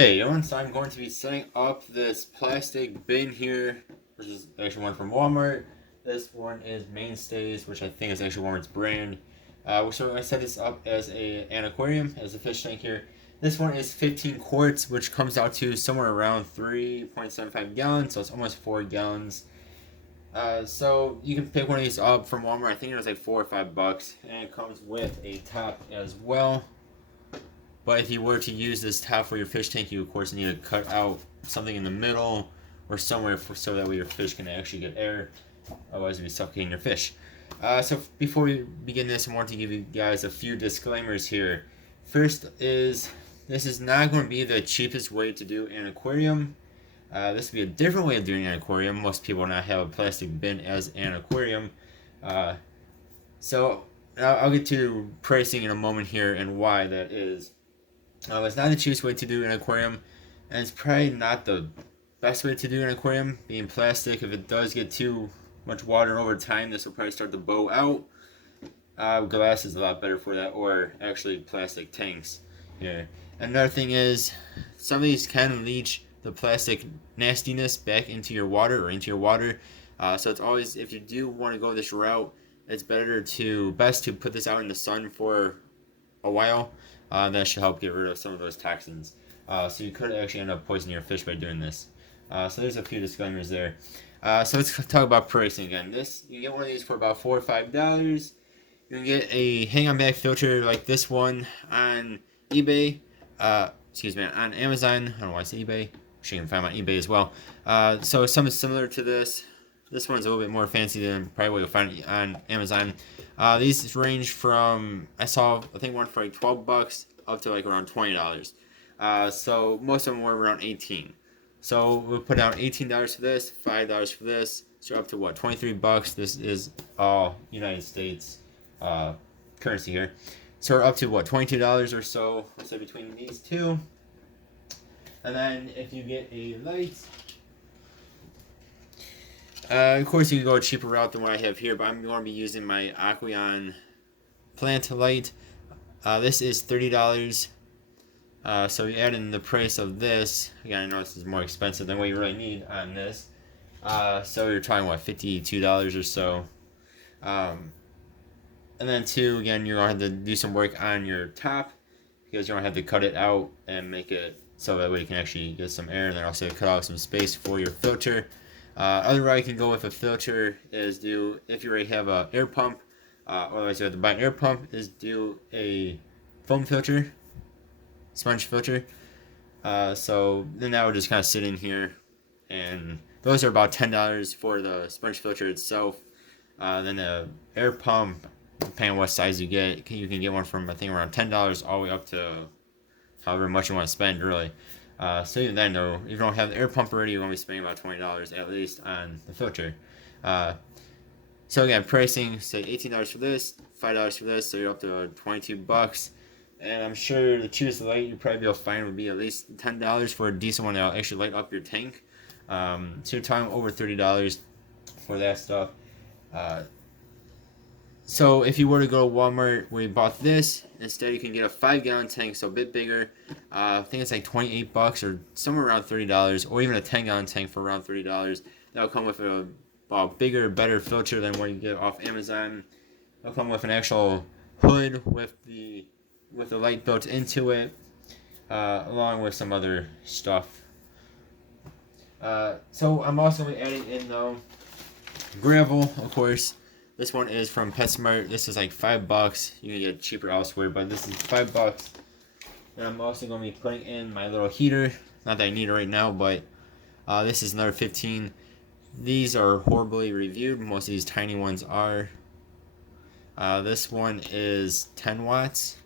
Hey everyone, so I'm going to be setting up this plastic bin here, which is actually one from Walmart. This one is Mainstays, which I think is actually Walmart's brand. So I set this up as an aquarium, as a fish tank here. This one is 15 quarts, which comes out to somewhere around 3.75 gallons, so it's almost 4 gallons. So you can pick one of these up from Walmart. I think it was like $4 or $5, and it comes with a top as well. But if you were to use this top for your fish tank, you of course need to cut out something in the middle or somewhere so that way your fish can actually get air. Otherwise, you'd be suffocating your fish. So before we begin this, I want to give you guys a few disclaimers here. First is this is not going to be the cheapest way to do an aquarium. This will be a different way of doing an aquarium. Most people not have a plastic bin as an aquarium. So I'll get to pricing in a moment here and why that is. It's not the cheapest way to do an aquarium, and it's probably not the best way to do an aquarium, being plastic. If it does get too much water over time, this will probably start to bow out. Glass is a lot better for that, or actually plastic tanks here. Another thing is, some of these can leach the plastic nastiness back into your water or into your water. So it's always, if you do want to go this route, it's best to put this out in the sun for a while. That should help get rid of some of those toxins. So you could actually end up poisoning your fish by doing this. So there's a few disclaimers there. So let's talk about pricing again. You can get one of these for about $4 or $5. You can get a hang-on back filter like this one on eBay. On Amazon. I don't know why I say eBay. Which you can find on eBay as well. So something similar to this. This one's a little bit more fancy than probably what you'll find on Amazon. These range from, I think one for like $12 up to like around $20. So most of them were around 18. So we'll put down $18 for this, $5 for this, so up to what, $23. This is all United States currency here. So we're up to what, $22 or so, let's say between these two. And then if you get a light, of course, you can go a cheaper route than what I have here, but I'm going to be using my Aqueon plant light. This is $30. So you add in the price of this. Again, I know this is more expensive than what you really need on this. So you're talking, what, $52 or so. And then two, again, you're going to have to do some work on your top because you're going to have to cut it out and make it so that way you can actually get some air, and then also cut out some space for your filter. Other route you can go with a filter is if you already have an air pump, otherwise you have to buy an air pump, is do a foam filter, sponge filter. So then that would just kind of sit in here, and those are about $10 for the sponge filter itself. Then the air pump, depending on what size you get, you can get one from I think around $10 all the way up to however much you want to spend really. So even then though, if you don't have the air pump already, you're going to be spending about $20 at least on the filter. So again, pricing, say $18 for this, $5 for this, so you're up to $22. And I'm sure the cheapest light you'd probably be able to find would be at least $10 for a decent one that'll actually light up your tank. So you're talking over $30 for that stuff. So if you were to go to Walmart where you bought this, instead you can get a 5-gallon tank, so a bit bigger. I think it's like $28 or somewhere around $30, or even a 10-gallon tank for around $30. That'll come with a bigger, better filter than what you get off Amazon. It'll come with an actual hood with the light built into it, along with some other stuff. So I'm also going to be adding in though gravel, of course. This one is from PetSmart. This is like $5. You can get it cheaper elsewhere, but this is $5. And I'm also going to be putting in my little heater. Not that I need it right now, but this is another 15. These are horribly reviewed. Most of these tiny ones are. This one is 10 watts.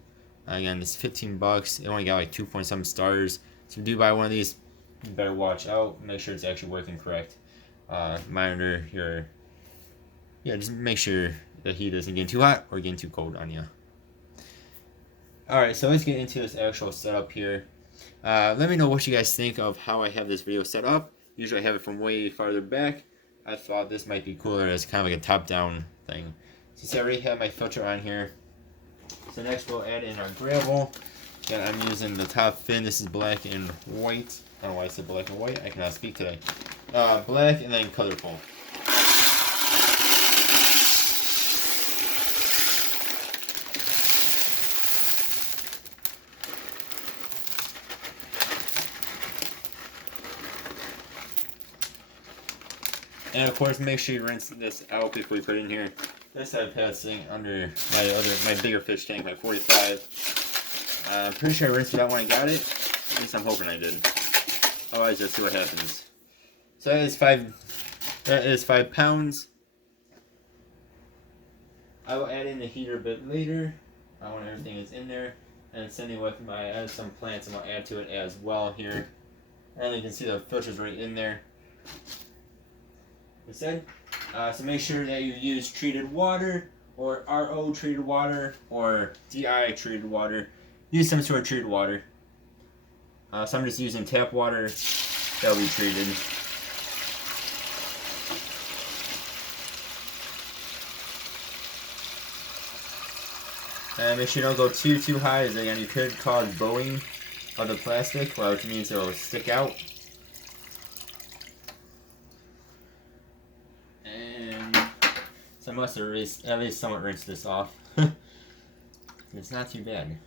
Again, it's $15. It only got like 2-point-something stars. So if you do buy one of these, you better watch out. Make sure it's actually working correct. Monitor your... Yeah, just make sure the heat isn't getting too hot or getting too cold on you. Alright, so let's get into this actual setup here. Let me know what you guys think of how I have this video set up. Usually I have it from way farther back. I thought this might be cooler as kind of like a top-down thing. Since I already have my filter on here. So next we'll add in our gravel. Again, I'm using the top fin. This is black and white. I don't know why I said black and white. I cannot speak today. Black and then colorful. And of course, make sure you rinse this out before you put it in here. This I've had sitting under my bigger fish tank, my 45. I'm pretty sure I rinsed it out when I got it. At least I'm hoping I did. Otherwise, just see what happens. So that is 5 pounds. I will add in the heater a bit later. I want everything is in there. And sending with I add some plants and I'll add to it as well here. And you can see the filters right in there. So make sure that you use treated water or RO treated water or DI treated water. Use some sort of treated water. So I'm just using tap water that will be treated. And make sure you don't go too high, as again you could cause bowing of the plastic, which means it will stick out. So I must have at least somewhat rinsed this off. It's not too bad.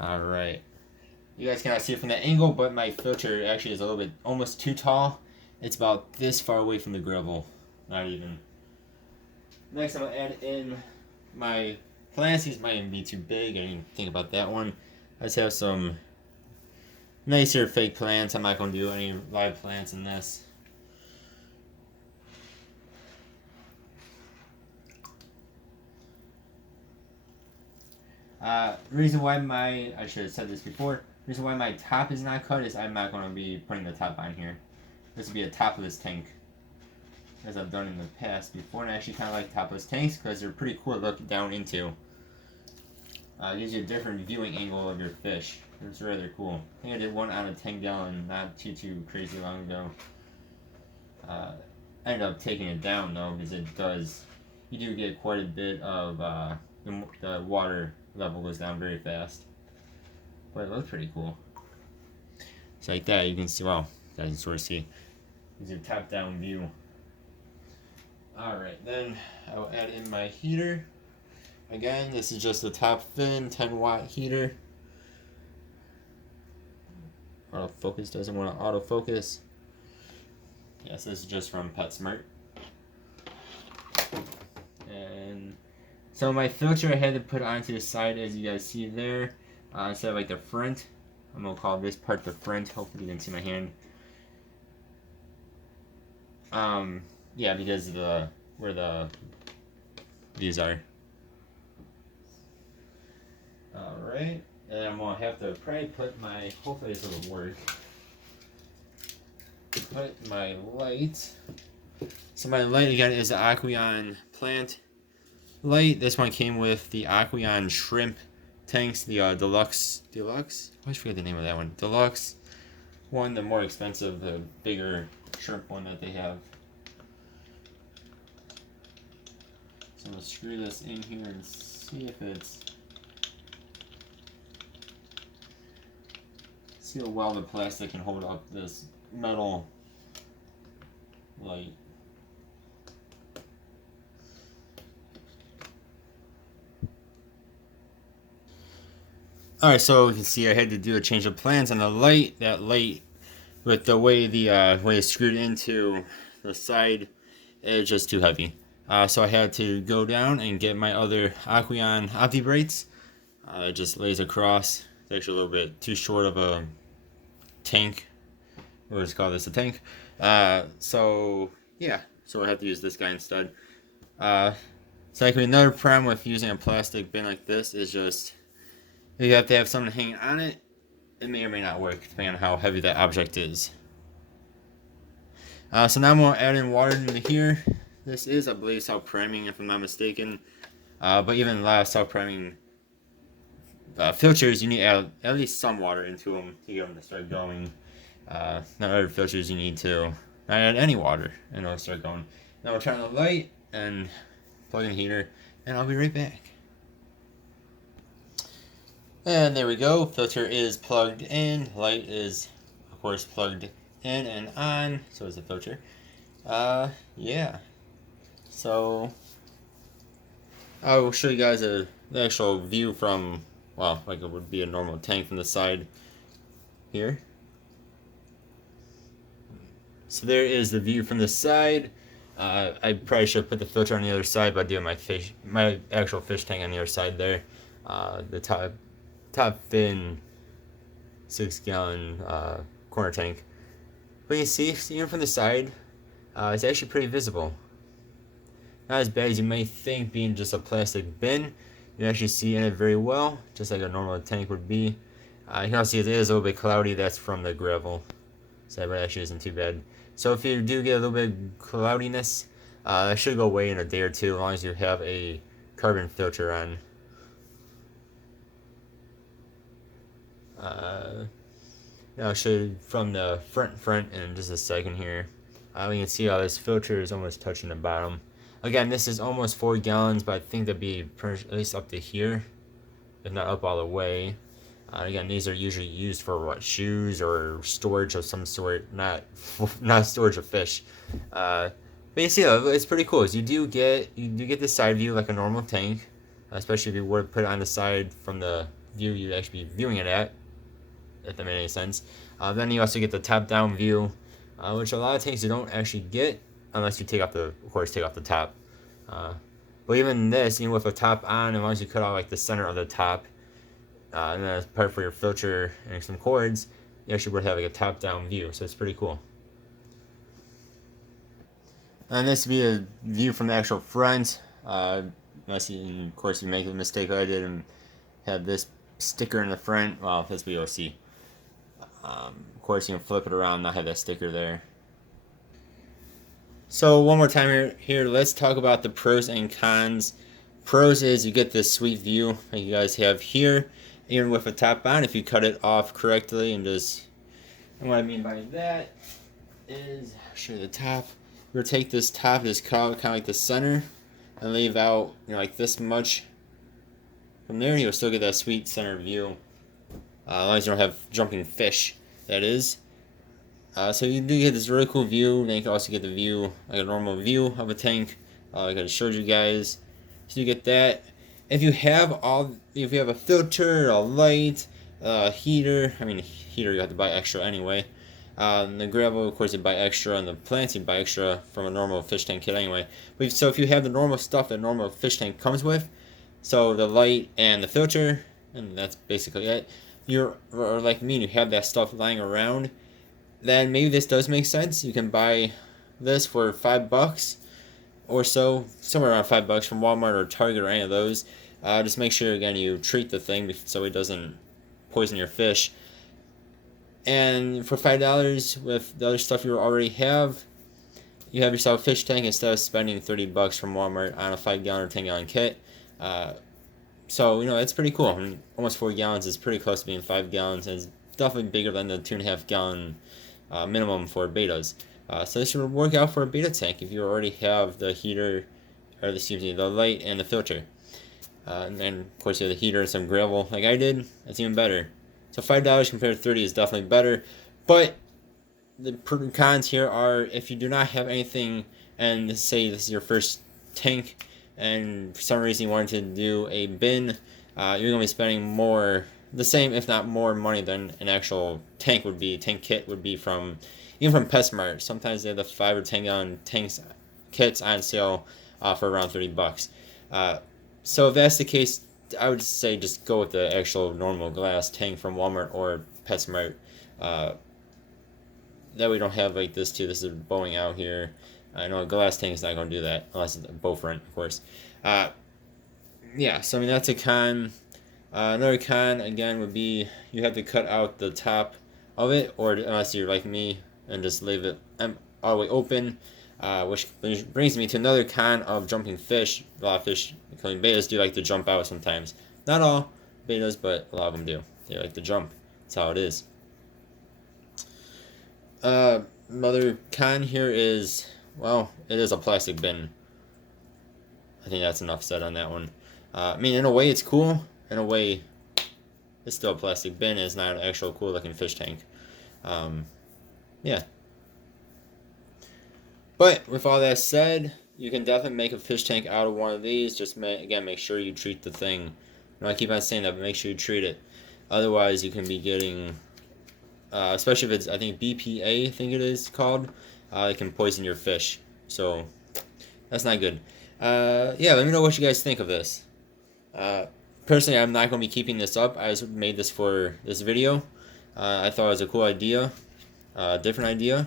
Alright. You guys cannot see it from that angle, but my filter actually is a little bit almost too tall. It's about this far away from the gravel. Not even. Next I'm going to add in my plants. These might even be too big. I didn't think about that one. I just have some nicer fake plants. I'm not going to do any live plants in this. Reason why I should have said this before, reason why my top is not cut is I'm not going to be putting the top on here. This will be a topless tank, as I've done in the past before, and I actually kind of like topless tanks because they're pretty cool to look down into. It gives you a different viewing angle of your fish. It's rather cool. I think I did one on a 10-gallon not too crazy long ago. I ended up taking it down though, because you do get quite a bit of the water level goes down very fast. But it looks pretty cool. So like that, you can see, well, you can sort of see. This is your top-down view. Alright, then I will add in my heater. Again, this is just a top fin 10-watt heater. Autofocus doesn't want to autofocus. Yes, this is just from PetSmart. And so my filter I had to put onto the side, as you guys see there, instead of like the front. I'm going to call this part the front. Hopefully you can see my hand. Yeah, because of where these are. Alright, and I'm going to have to probably put my, hopefully this will work, put my light. So my light again is the Aqueon plant light. This one came with the Aqueon shrimp tanks, the deluxe, I always forget the name of that one, deluxe one, the more expensive, the bigger shrimp one that they have. So I'm going to screw this in here and see how well the plastic can hold up this metal light. Alright, so you can see I had to do a change of plans on the light. That light, with the way it's screwed into the side, it's just too heavy. So I had to go down and get my other Aqueon optibrights. It just lays across. It's actually a little bit too short of a tank. We'll just call this a tank. So yeah, so I have to use this guy instead. So actually another problem with using a plastic bin like this is just you have to have something hanging on it. It may or may not work depending on how heavy that object is. So now I'm going to add in water into here. This is, I believe, self-priming if I'm not mistaken. But even a lot of self-priming filters, you need to add at least some water into them to get them to start going. Not other filters, you need to not add any water and it'll start going. Now we'll turn on the light and plug in the heater, and I'll be right back. And there we go. Filter is plugged in. Light is, of course, plugged in and on. So is the filter. Yeah. So I will show you guys the actual view from, well, like it would be a normal tank from the side here. So there is the view from the side. I probably should put the filter on the other side by doing my actual fish tank on the other side there. The top fin 6-gallon corner tank. But you see, even from the side, it's actually pretty visible. Not as bad as you may think, being just a plastic bin. You actually see in it very well, just like a normal tank would be. You can also see it is a little bit cloudy. That's from the gravel. So that actually isn't too bad. So if you do get a little bit of cloudiness, it should go away in a day or two, as long as you have a carbon filter on. Now I'll show you from the front in just a second here. We can see how this filter is almost touching the bottom. Again, this is almost 4 gallons, but I think that'd be at least up to here, if not up all the way. Again, these are usually used for what, shoes or storage of some sort, not storage of fish. But you see, it's pretty cool. So you do get the side view like a normal tank, especially if you were to put it on the side from the view you'd actually be viewing it at, if that made any sense. Then you also get the top-down view, which a lot of tanks you don't actually get unless you of course, take off the top. But even this, even with a top on, as long as you cut out like the center of the top, and then as part for your filter and some cords, you actually would have like a top-down view, so it's pretty cool. And this would be a view from the actual front. Unless you, of course, you make the mistake I did and have this sticker in the front. Well, that's what you'll see. Of course, you can flip it around and not have that sticker there. So one more time here, let's talk about the pros and cons. Pros is you get this sweet view that you guys have here, even with a top on, if you cut it off correctly and and what I mean by that is, I'll show you the top. We're gonna take this top, just cut out kind of like the center, and leave out, like this much. From there, you'll still get that sweet center view, as long as you don't have jumping fish, that is. So you do get this really cool view. Then you can also get the view, like a normal view of a tank, like I showed you guys. So you get that. If you have a filter, a light, a heater, heater you have to buy extra anyway. The gravel, of course, you buy extra, and the plants you buy extra from a normal fish tank kit anyway. So if you have the normal stuff that normal fish tank comes with, so the light and the filter, and that's basically it. Or like me, and you have that stuff lying around, then maybe this does make sense. You can buy this for $5 or so, somewhere around $5 from Walmart or Target or any of those. Just make sure, again, you treat the thing so it doesn't poison your fish. And for $5 with the other stuff you already have, you have yourself a fish tank instead of spending $30 from Walmart on a 5-gallon or 10-gallon kit. So, it's pretty cool. Almost 4 gallons is pretty close to being 5 gallons, and it's definitely bigger than the 2.5-gallon minimum for betas. So this should work out for a beta tank if you already have the heater, or the light and the filter. And then, of course, you have the heater and some gravel like I did. That's even better. So $5 compared to $30 is definitely better. But the cons here are, if you do not have anything, and say this is your first tank, and for some reason you wanted to do a bin, you're going to be spending the same, if not more money than an actual tank kit would be even from PestSmart. Sometimes they have the 5 or 10 gallon kits on sale for around $30. So if that's the case, I would say just go with the actual normal glass tank from Walmart or PetSmart. That way you don't have like this too. This is bowing out here. I know a glass tank is not going to do that unless it's a bow front, of course. Yeah, so that's a con. Another con, again, would be you have to cut out the top of it, or unless you're like me and just leave it all the way open, which brings me to another con of jumping fish. A lot of fish, including betas, do like to jump out sometimes. Not all betas, but a lot of them do. They like to jump. That's how it is. Another con here is, well, it is a plastic bin. I think that's enough said on that one. In a way it's cool. In a way, it's still a plastic bin. It's not an actual cool looking fish tank. Yeah. But with all that said, you can definitely make a fish tank out of one of these. Just again, make sure you treat the thing. I keep on saying that, but make sure you treat it. Otherwise, you can be getting, especially if it's, I think BPA, I think it is called, it can poison your fish. So that's not good. Yeah, let me know what you guys think of this. Personally, I'm not going to be keeping this up. I just made this for this video. I thought it was a cool idea, different idea.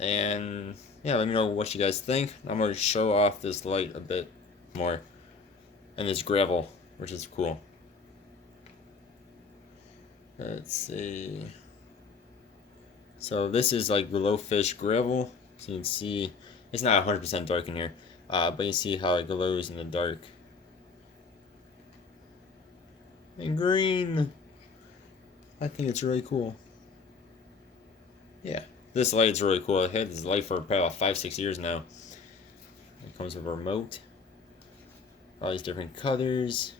And yeah, let me know what you guys think. I'm going to show off this light a bit more. And this gravel, which is cool. Let's see. So this is like glowfish gravel. So you can see, it's not 100% dark in here. But you see how it glows in the dark. And green. I think it's really cool. Yeah. This light's really cool. I've had this light for probably about 5-6 years now. It comes with a remote. All these different colors.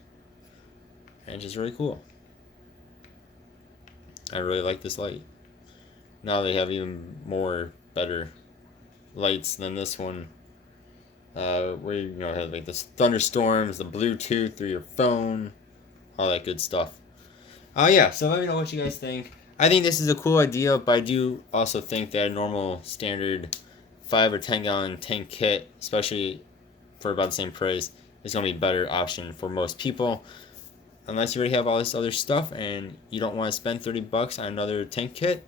And it's just really cool. I really like this light. Now they have even more better lights than this one. Where you have like the thunderstorms, the Bluetooth through your phone, all that good stuff. Yeah, so let me know what you guys think. I think this is a cool idea, but I do also think that a normal standard 5 or 10 gallon tank kit, especially for about the same price, is going to be a better option for most people. Unless you already have all this other stuff and you don't want to spend $30 on another tank kit.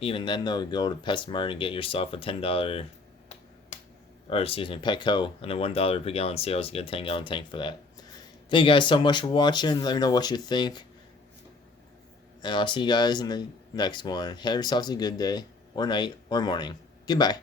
Even then though, go to PetSmart and get yourself a $10, or excuse me, Petco, and a $1 per gallon sales to get a 10-gallon tank for that. Thank you guys so much for watching. Let me know what you think. And I'll see you guys in the next one. Have yourselves a good day, or night, or morning. Goodbye.